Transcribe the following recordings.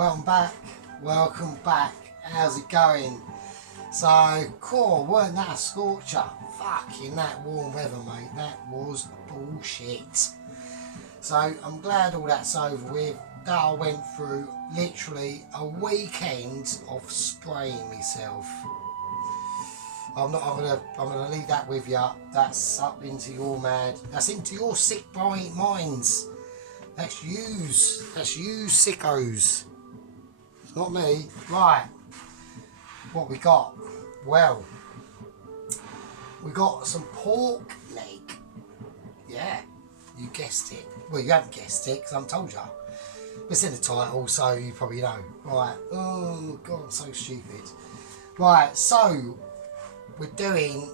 welcome back, how's it going? So, cool, weren't that a scorcher? Fucking that warm weather, mate, that was bullshit. So, I'm glad all that's over with, that I went through literally a weekend of spraying myself. I'm gonna leave that with you. That's up into your that's into your sick bright minds. That's yous sickos. It's not me. Right. What we got? Well, we got some pork leg. Yeah, you guessed it. Well, you haven't guessed it because I haven't told you. It's in the title, so you probably know. Right. Oh God, I'm so stupid. Right. So we're doing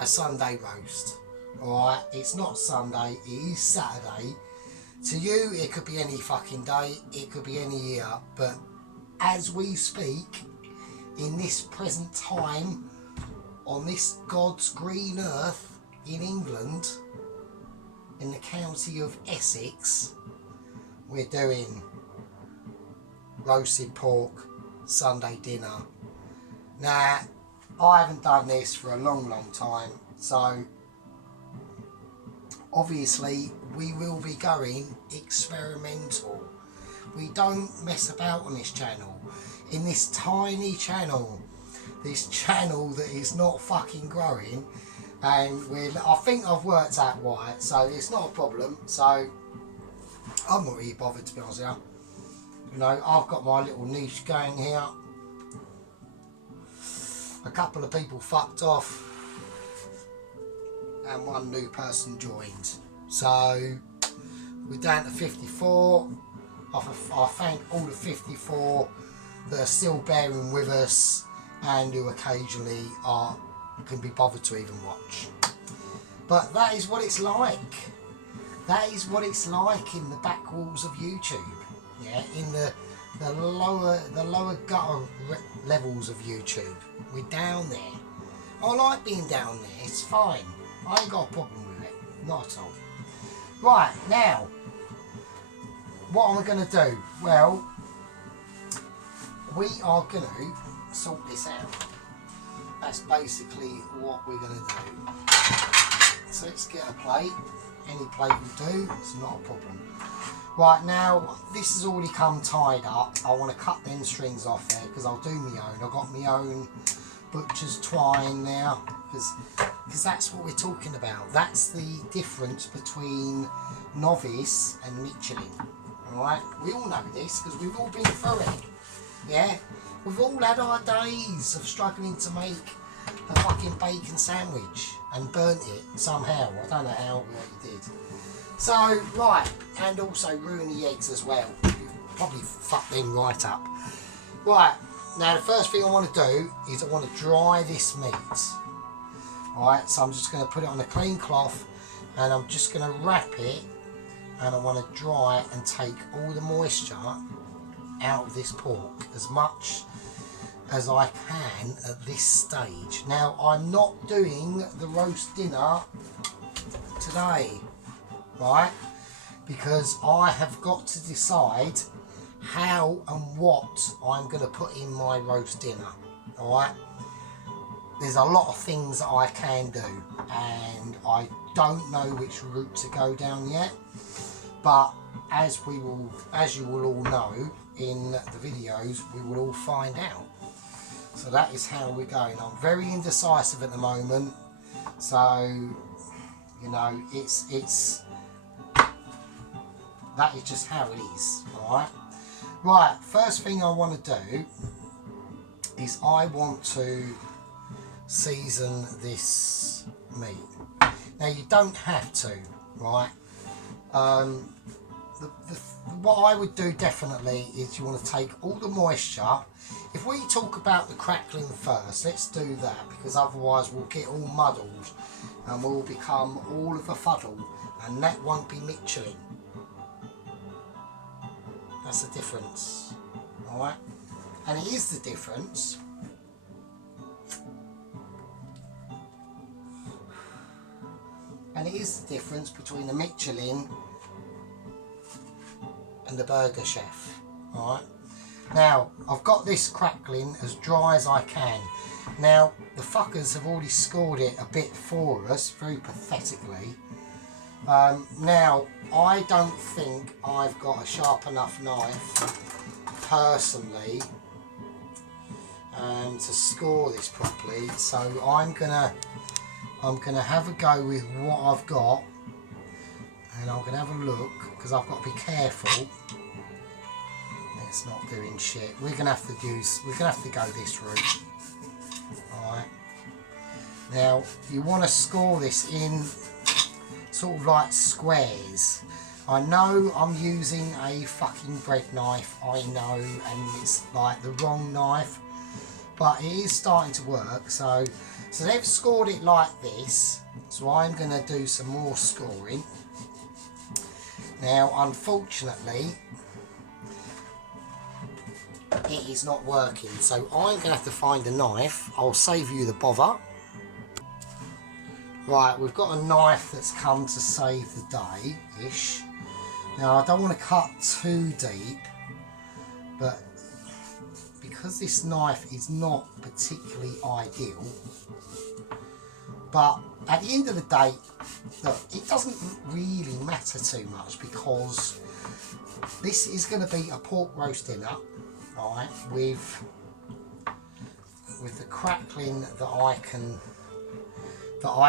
a Sunday roast. Alright, it's not Sunday, it is Saturday. To you, it could be any fucking day, it could be any year, but as we speak, in this present time, on this God's green earth in England, in the county of Essex, we're doing roasted pork Sunday dinner. Now, I haven't done this for a long time, so obviously we will be going experimental. We don't mess about on this channel. In this tiny channel, this channel that is not fucking growing, and I think I've worked out why, so it's not a problem. So I'm not really bothered, to be honest with you. You know, I've got my little niche going here. A couple of people fucked off and one new person joined. So we're down to 54. I thank all the 54 that are still bearing with us and who occasionally can be bothered to even watch. But that is what it's like. That is what it's like in the back walls of YouTube. Yeah, in the lower gutter levels of YouTube. We're down there. I like being down there, it's fine. I ain't got a problem with it, not at all. Right, now, what am I going to do? Well, we are going to sort this out. That's basically what we're going to do. So let's get a plate. Any plate will do, it's not a problem. Right, now, this has already come tied up. I want to cut them strings off there because I'll do my own. I've got my own butcher's twine now because that's what we're talking about. That's the difference between novice and Michelin. Alright, we all know this because we've all been through it. Yeah, we've all had our days of struggling to make a fucking bacon sandwich and burnt it somehow. I don't know how we did. So, right, and also ruin the eggs as well. Probably fuck them right up. Right, now the first thing I want to do is I want to dry this meat. Alright, so I'm just going to put it on a clean cloth and I'm just going to wrap it and I want to dry and take all the moisture out of this pork as much as I can at this stage. Now, I'm not doing the roast dinner today. Right, because I have got to decide how and what I'm going to put in my roast dinner. Alright, there's a lot of things that I can do and I don't know which route to go down yet, but as you will all know in the videos, we will all find out. So that is how we're going. I'm very indecisive at the moment, so you know, that is just how it is, alright? Right, first thing I want to do is I want to season this meat. Now, you don't have to, right? What I would do definitely is you want to take all the moisture. If we talk about the crackling first, let's do that, because otherwise we'll get all muddled and we'll become all of a fuddle, and that won't be Michelin. That's the difference, alright? And it is the difference. And it is the difference between the Michelin and the Burger Chef, alright? Now, I've got this crackling as dry as I can. Now, the fuckers have already scored it a bit for us, very pathetically. Now, I don't think I've got a sharp enough knife, personally, to score this properly. So I'm gonna have a go with what I've got, and I'm gonna have a look, because I've got to be careful. It's not doing shit. We're gonna have to go this route. Alright. Now, you want to score this in sort of like squares. I know I'm using a fucking bread knife, I know, and it's like the wrong knife, but it is starting to work. So they've scored it like this, so I'm going to do some more scoring. Now, unfortunately, it is not working, so I'm going to have to find a knife. I'll save you the bother. Right, we've got a knife that's come to save the day-ish. Now, I don't want to cut too deep, but because this knife is not particularly ideal, but at the end of the day, look, it doesn't really matter too much, because this is going to be a pork roast dinner, right, with the crackling that I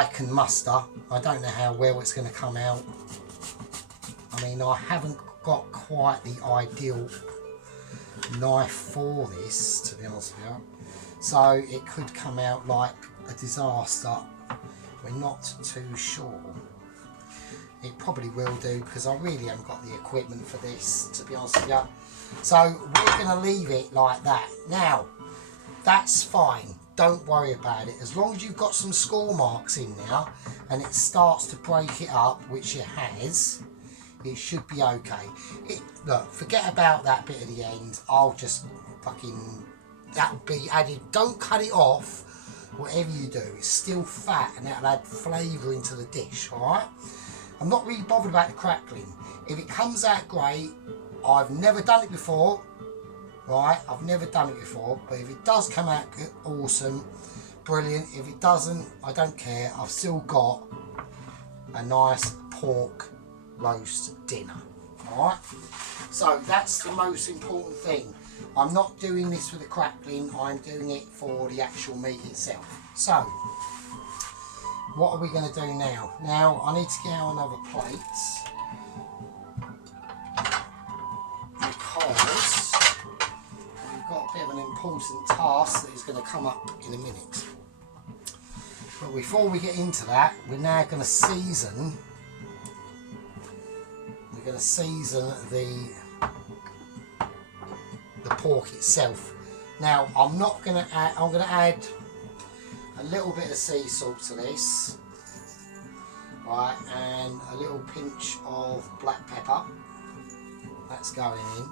can muster. I don't know how well it's going to come out. I mean, I haven't got quite the ideal knife for this, to be honest with you. So it could come out like a disaster. We're not too sure. It probably will do, because I really haven't got the equipment for this, to be honest with you. So we're going to leave it like that. Now, that's fine. Don't worry about it. As long as you've got some score marks in there and it starts to break it up, which it has, it should be okay. Look, forget about that bit at the end. I'll just fucking... that'll be added. Don't cut it off. Whatever you do, it's still fat, and that'll add flavour into the dish, alright? I'm not really bothered about the crackling. If it comes out great, I've never done it before. Right, I've never done it before, but if it does come out good, awesome, brilliant. If it doesn't, I don't care. I've still got a nice pork roast dinner. Alright, so that's the most important thing. I'm not doing this for the crackling, I'm doing it for the actual meat itself. So, what are we going to do now? Now, I need to get out another plates, because got a bit of an important task that is going to come up in a minute. But before we get into that, we're now going to season. We're going to season the pork itself. Now, I'm not going to add. I'm going to add a little bit of sea salt to this, right, and a little pinch of black pepper. That's going in.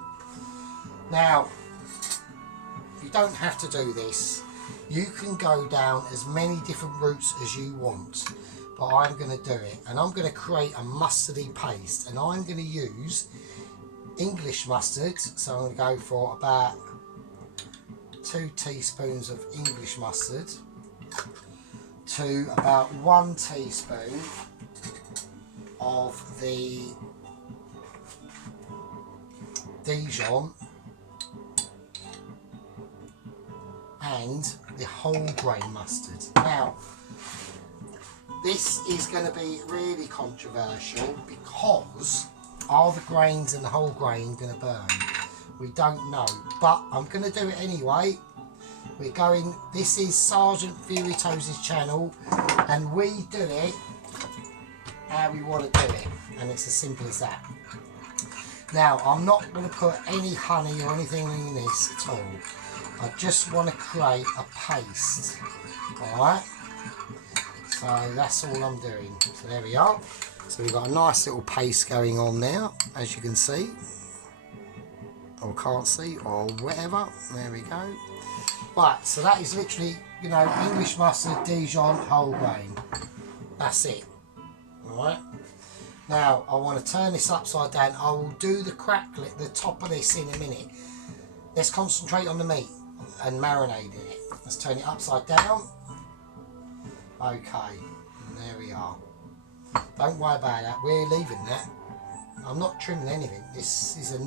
Now, you don't have to do this. You can go down as many different routes as you want, but I'm going to do it, and I'm going to create a mustardy paste, and I'm going to use English mustard. So I'm going to go for about 2 teaspoons of English mustard to about 1 teaspoon of the Dijon and the whole grain mustard. Now, this is going to be really controversial, because are the grains and the whole grain going to burn? We don't know, but I'm going to do it anyway. We're going, this is Sergeant Furytoes' channel, and we do it how we want to do it, and it's as simple as that. Now, I'm not going to put any honey or anything in this at all. I just want to create a paste, alright? So that's all I'm doing. So there we are. So we've got a nice little paste going on now, as you can see. Or can't see, or whatever. There we go. Right, so that is literally, you know, English mustard, Dijon, whole grain. That's it. Alright? Now, I want to turn this upside down. I will do the crackling, the top of this in a minute. let's concentrate on the meat and marinating it. Let's turn it upside down. Okay, and there we are. Don't worry about that, we're leaving that. I'm not trimming anything. This is a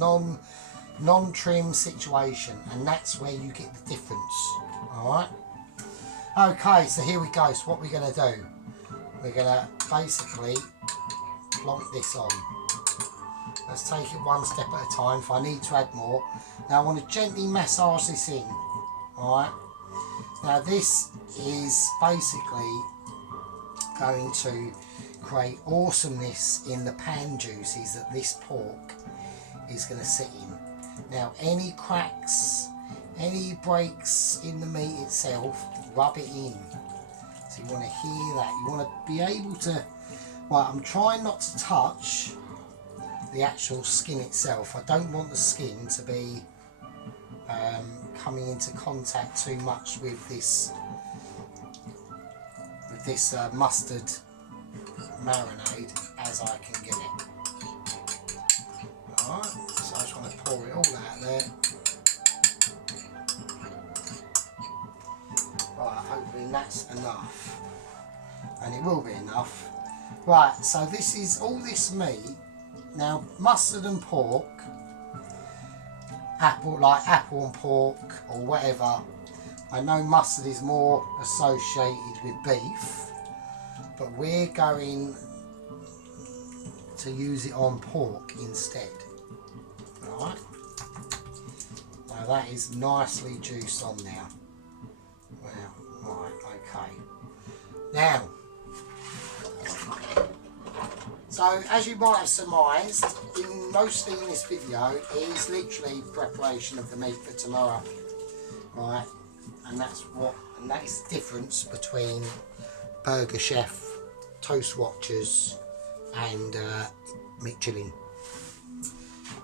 non-trim situation, and that's where you get the difference. Alright? Okay, so here we go. So what we're going to do, we're going to basically plonk this on. Let's take it one step at a time. If I need to add more, now I want to gently massage this in. Alright? Now this is basically going to create awesomeness in the pan juices that this pork is going to sit in. Now any cracks, any breaks in the meat itself, rub it in. So you want to hear that, you want to be able to, well, I'm trying not to touch the actual skin itself. I don't want the skin to be coming into contact too much with this mustard marinade as I can get it. Alright, so I just want to pour it all out there. Right, hopefully that's enough. And it will be enough. Right, so this is all this meat. Now, mustard and pork, apple and pork or whatever. I know mustard is more associated with beef, but we're going to use it on pork instead. Alright? Now that is nicely juiced on now. Wow, right, okay. Now, so as you might have surmised, mostly in this video is literally preparation of the meat for tomorrow. Right? And that's the difference between Burger Chef, Toast Watchers and Michelin.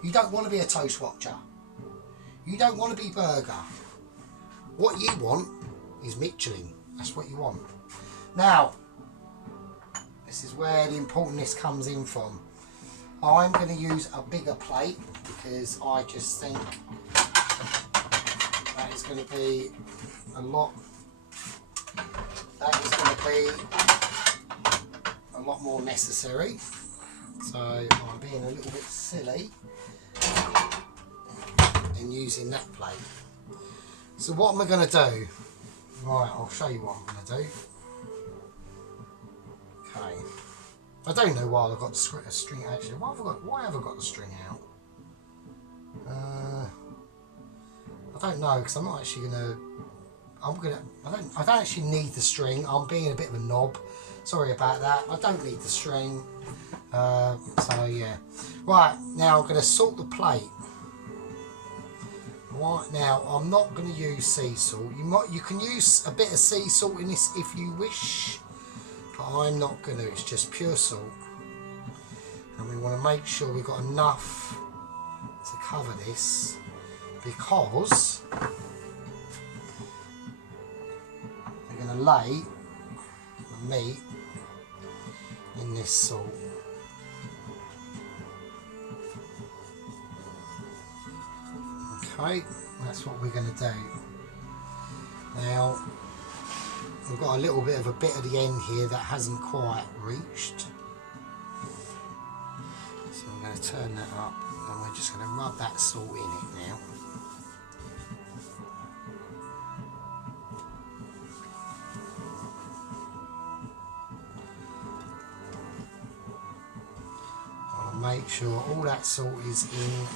You don't want to be a Toast Watcher. You don't want to be Burger. What you want is Michelin. That's what you want. Now, this is where the importance comes in from. I'm going to use a bigger plate because I just think that is going to be a lot. That is going to be a lot more necessary. So I'm being a little bit silly in using that plate. So what am I going to do? Right, I'll show you what I'm going to do. Okay. I don't know why I've got the string actually. Why have I got the string out? I don't know because I'm not actually I don't actually need the string. I'm being a bit of a knob. Sorry about that. I don't need the string. So yeah. Right, now I'm going to salt the plate. Right now, I'm not going to use sea salt. You can use a bit of sea salt in this if you wish, but I'm not going to. It's just pure salt, and we want to make sure we've got enough to cover this because we're going to lay the meat in this salt. Okay, that's what we're going to do. Now, we've got a little bit of a bit at the end here that hasn't quite reached. So I'm going to turn that up and we're just going to rub that salt in it now. I'll make sure all that salt is in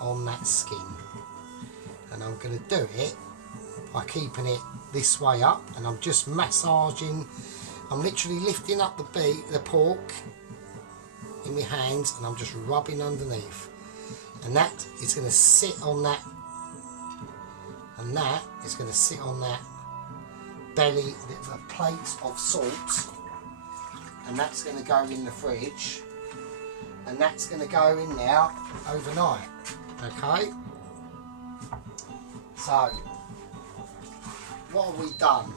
on that skin. And I'm going to do it by keeping it this way up, and I'm just massaging. I'm literally lifting up the pork in my hands, and I'm just rubbing underneath, and that is going to sit on that, and that is going to sit on that belly, a plate of salt, and that's going to go in the fridge, and that's going to go in now overnight. Okay. So, what have we done?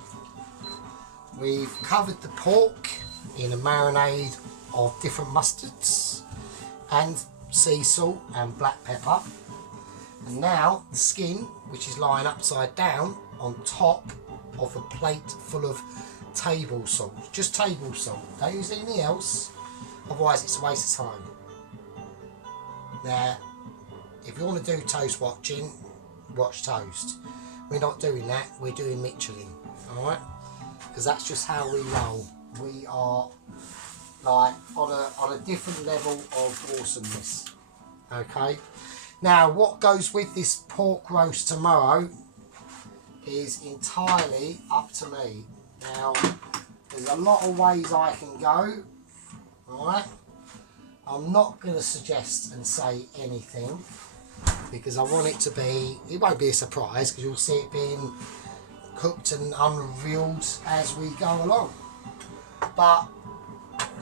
We've covered the pork in a marinade of different mustards and sea salt and black pepper. And now the skin, which is lying upside down on top of a plate full of table salt. Just table salt. Don't use anything else, otherwise it's a waste of time. Now, if you want to do toast watching, watch toast. We're not doing that, we're doing Michelin, alright? Because that's just how we roll. We are like on a different level of awesomeness. Okay? Now, what goes with this pork roast tomorrow is entirely up to me. Now, there's a lot of ways I can go, alright? I'm not going to suggest and say anything because I want it to be, it won't be a surprise because you'll see it being cooked and unrevealed as we go along. But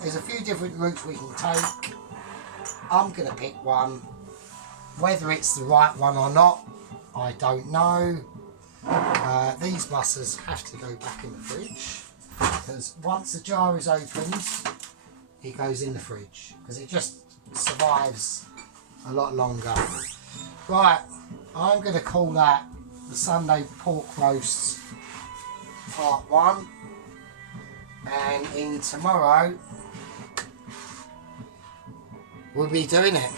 there's a few different routes we can take. I'm going to pick one. Whether it's the right one or not, I don't know. These mustards have to go back in the fridge because once the jar is opened, it goes in the fridge because it just survives a lot longer. Right, I'm going to call that the Sunday pork roast part 1, and in tomorrow we'll be doing it.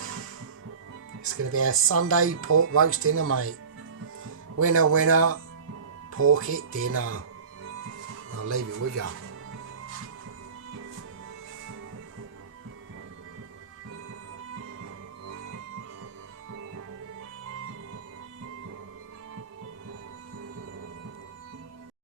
It's going to be a Sunday pork roast dinner, mate. Winner, winner, pork it dinner. I'll leave it with you.